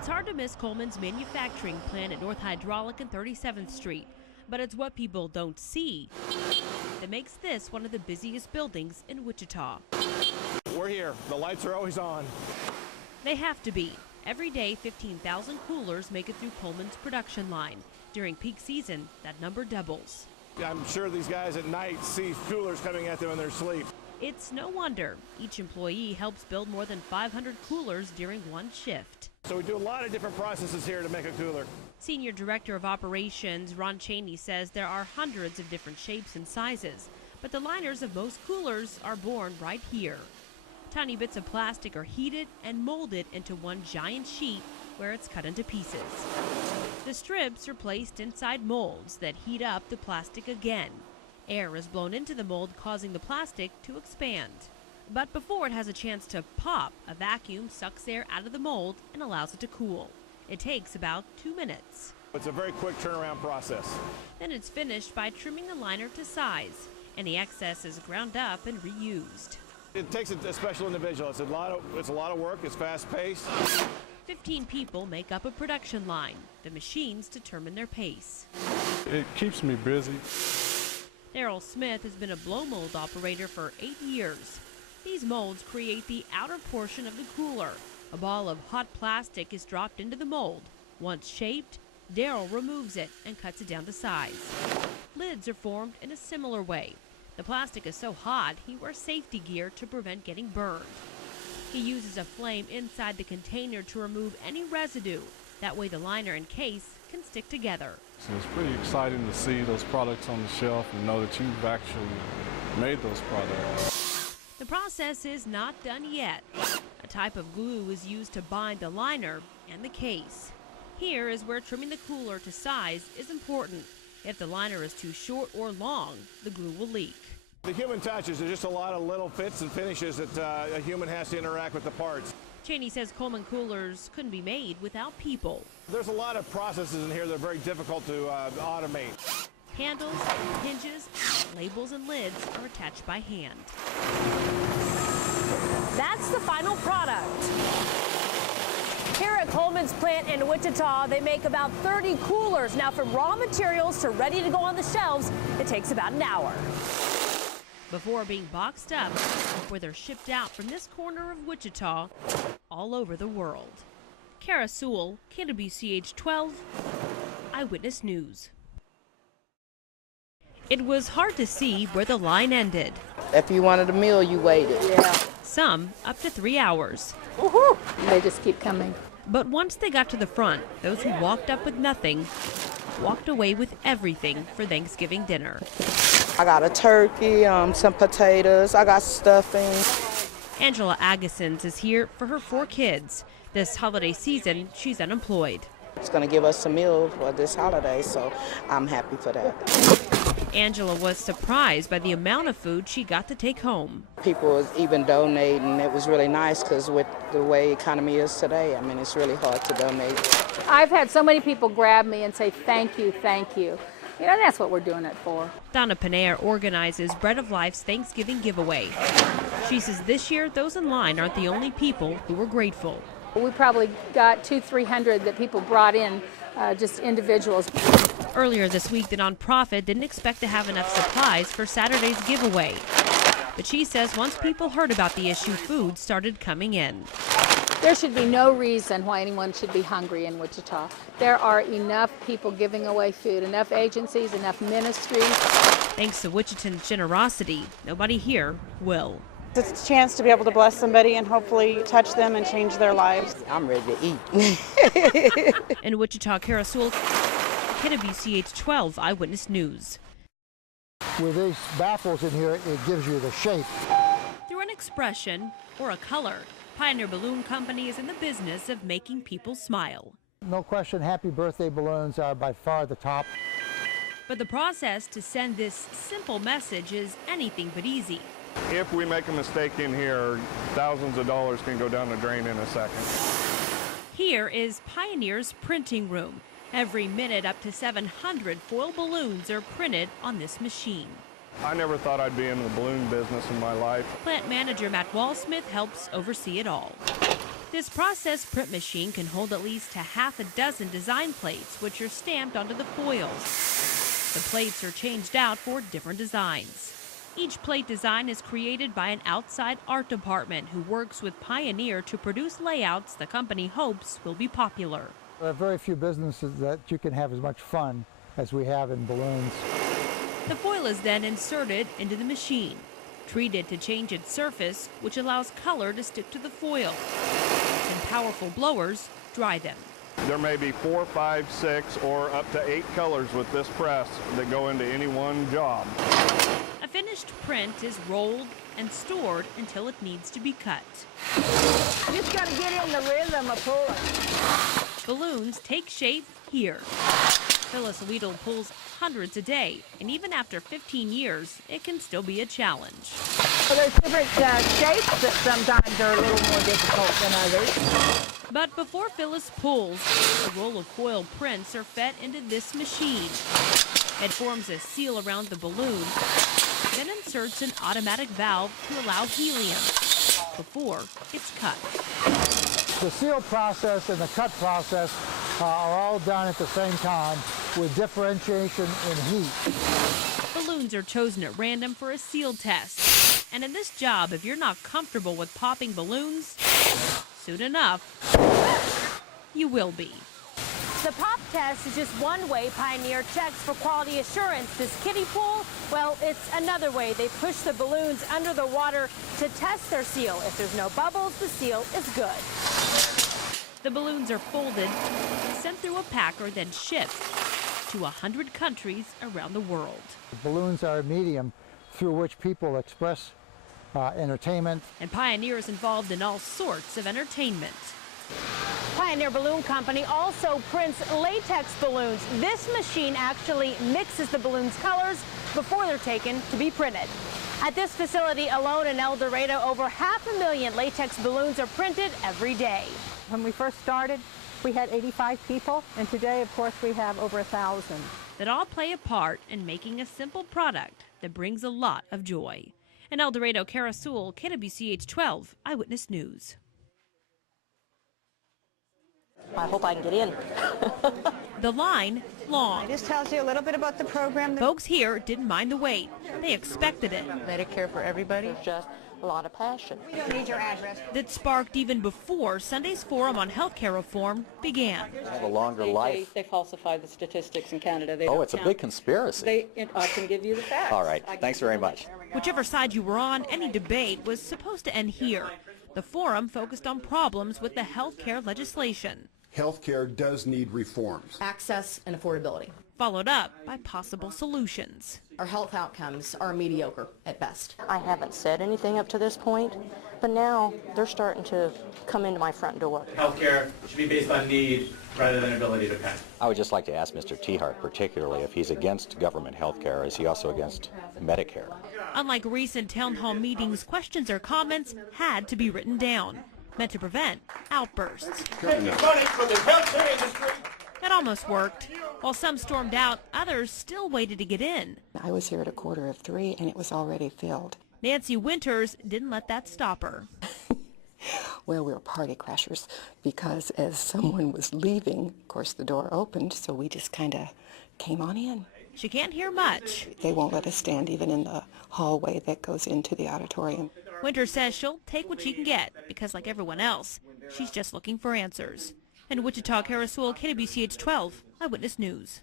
It's hard to miss Coleman's manufacturing plant at North Hydraulic and 37th Street, but it's what people don't see that makes this one of the busiest buildings in Wichita. We're here. The lights are always on. They have to be. Every day, 15,000 coolers make it through Coleman's production line. During peak season, that number doubles. I'm sure these guys at night see coolers coming at them in their sleep. It's no wonder. Each employee helps build more than 500 coolers during one shift. So we do a lot of different processes here to make a cooler. Senior Director of Operations Ron Cheney says there are hundreds of different shapes and sizes, but the liners of most coolers are born right here. Tiny bits of plastic are heated and molded into one giant sheet where it's cut into pieces. The strips are placed inside molds that heat up the plastic again. Air is blown into the mold, causing the plastic to expand. But before it has a chance to pop, a vacuum sucks air out of the mold and allows it to cool. It takes about 2 minutes. It's a very quick turnaround process. Then it's finished by trimming the liner to size. Any excess is ground up and reused. It takes a special individual. It's a lot of work. It's fast-paced. 15 people make up a production line. The machines determine their pace. It keeps me busy. Daryl Smith has been a blow mold operator for 8 years. These molds create the outer portion of the cooler. A ball of hot plastic is dropped into the mold. Once shaped, Daryl removes it and cuts it down to size. Lids are formed in a similar way. The plastic is so hot, he wears safety gear to prevent getting burned. He uses a flame inside the container to remove any residue. That way the liner and case can stick together. So it's pretty exciting to see those products on the shelf and know that you've actually made those products. The process is not done yet. A type of glue is used to bind the liner and the case. Here is where trimming the cooler to size is important. If the liner is too short or long, the glue will leak. The human touch is just a lot of little fits and finishes that a human has to interact with the parts. Cheney says Coleman coolers couldn't be made without people. There's a lot of processes in here that are very difficult to automate. Handles, hinges, labels, and lids are attached by hand. That's the final product. Here at Coleman's plant in Wichita, they make about 30 coolers. Now, from raw materials to ready to go on the shelves, it takes about an hour. Before being boxed up, where they're shipped out from this corner of Wichita all over the world. Kara Sewell, KWCH 12, Eyewitness News. It was hard to see where the line ended. If you wanted a meal, you waited. Yeah. Some up to 3 hours. Woohoo! They just keep coming. But once they got to the front, those who walked up with nothing walked away with everything for Thanksgiving dinner. I got a turkey, some potatoes, I got stuffing. Angela Agasons is here for her 4 kids. This holiday season, she's unemployed. It's going to give us a meal for this holiday, so I'm happy for that. Angela was surprised by the amount of food she got to take home. People was even donating. It was really nice because with the way the economy is today, I mean, it's really hard to donate. I've had so many people grab me and say, thank you, thank you. You know, that's what we're doing it for. Donna Panay organizes Bread of Life's Thanksgiving giveaway. She says this year, those in line aren't the only people who were grateful. We probably got 200-300 that people brought in, just individuals. Earlier this week, the nonprofit didn't expect to have enough supplies for Saturday's giveaway. But she says once people heard about the issue, food started coming in. There should be no reason why anyone should be hungry in Wichita. There are enough people giving away food, enough agencies, enough ministries. Thanks to Wichitans' generosity, nobody here will. It's a chance to be able to bless somebody and hopefully touch them and change their lives. I'm ready to eat. In Wichita, Kara Sewell, KWCH 12 Eyewitness News. With these baffles in here, it gives you the shape. Through an expression or a color, Pioneer Balloon Company is in the business of making people smile. No question, happy birthday balloons are by far the top. But the process to send this simple message is anything but easy. If we make a mistake in here, thousands of dollars can go down the drain in a second. Here is Pioneer's printing room. Every minute, up to 700 foil balloons are printed on this machine. I never thought I'd be in the balloon business in my life. Plant manager Matt Walsmith helps oversee it all. This process print machine can hold at least a half a dozen design plates, which are stamped onto the foils. The plates are changed out for different designs. Each plate design is created by an outside art department who works with Pioneer to produce layouts the company hopes will be popular. There are very few businesses that you can have as much fun as we have in balloons. The foil is then inserted into the machine, treated to change its surface, which allows color to stick to the foil. And powerful blowers dry them. There may be 4, 5, 6, or up to 8 colors with this press that go into any one job. A finished print is rolled and stored until it needs to be cut. Just got to get in the rhythm of pulling. Balloons take shape here. Phyllis Weedle pulls hundreds a day, and even after 15 years, it can still be a challenge. Well, there's different shapes that sometimes are a little more difficult than others. But before Phyllis pulls, a roll of foil prints are fed into this machine. It forms a seal around the balloon, then inserts an automatic valve to allow helium before it's cut. The seal process and the cut process are all done at the same time with differentiation in heat. Balloons are chosen at random for a seal test. And in this job, if you're not comfortable with popping balloons, soon enough, you will be. The pop test is just one way Pioneer checks for quality assurance. This kiddie pool, well, it's another way. They push the balloons under the water to test their seal. If there's no bubbles, the seal is good. The balloons are folded, sent through a packer, then shipped to 100 countries around the world. Balloons are a medium through which people express entertainment. And Pioneer is involved in all sorts of entertainment. Pioneer Balloon Company also prints latex balloons. This machine actually mixes the balloons' colors before they're taken to be printed. At this facility alone in El Dorado, over 500,000 latex balloons are printed every day. When we first started, we had 85 people, and today, of course, we have over 1,000. That all play a part in making a simple product that brings a lot of joy. In El Dorado, Kara Sewell, KWCH 12 Eyewitness News. I hope I can get in. The line, long. This tells you a little bit about the program. Folks here didn't mind the wait. They expected it. Medicare for everybody. There's just a lot of passion. We don't need your address. That sparked even before Sunday's forum on healthcare reform began. Have a longer life. They falsify the statistics in Canada. It's a big conspiracy. I can give you the facts. All right. Thanks very much. Whichever side you were on, any debate was supposed to end here. The forum focused on problems with the healthcare legislation. Healthcare does need reforms. Access and affordability. Followed up by possible solutions. Our health outcomes are mediocre at best. I haven't said anything up to this point, but now they're starting to come into my front door. Healthcare should be based on need rather than ability to pay. I would just like to ask Mr. Tiehart particularly if he's against government health care. Is he also against Medicare? Unlike recent town hall meetings, questions or comments had to be written down, meant to prevent outbursts. That almost worked. While some stormed out, others still waited to get in. I was here at 2:45 and it was already filled. Nancy Winters didn't let that stop her. Well, we were party crashers because as someone was leaving, of course the door opened, so we just kind of came on in. She can't hear much. They won't let us stand even in the hallway that goes into the auditorium. Winters says she'll take what she can get because, like everyone else, she's just looking for answers. In Wichita, Kara Sewell, KWCH 12 Eyewitness News.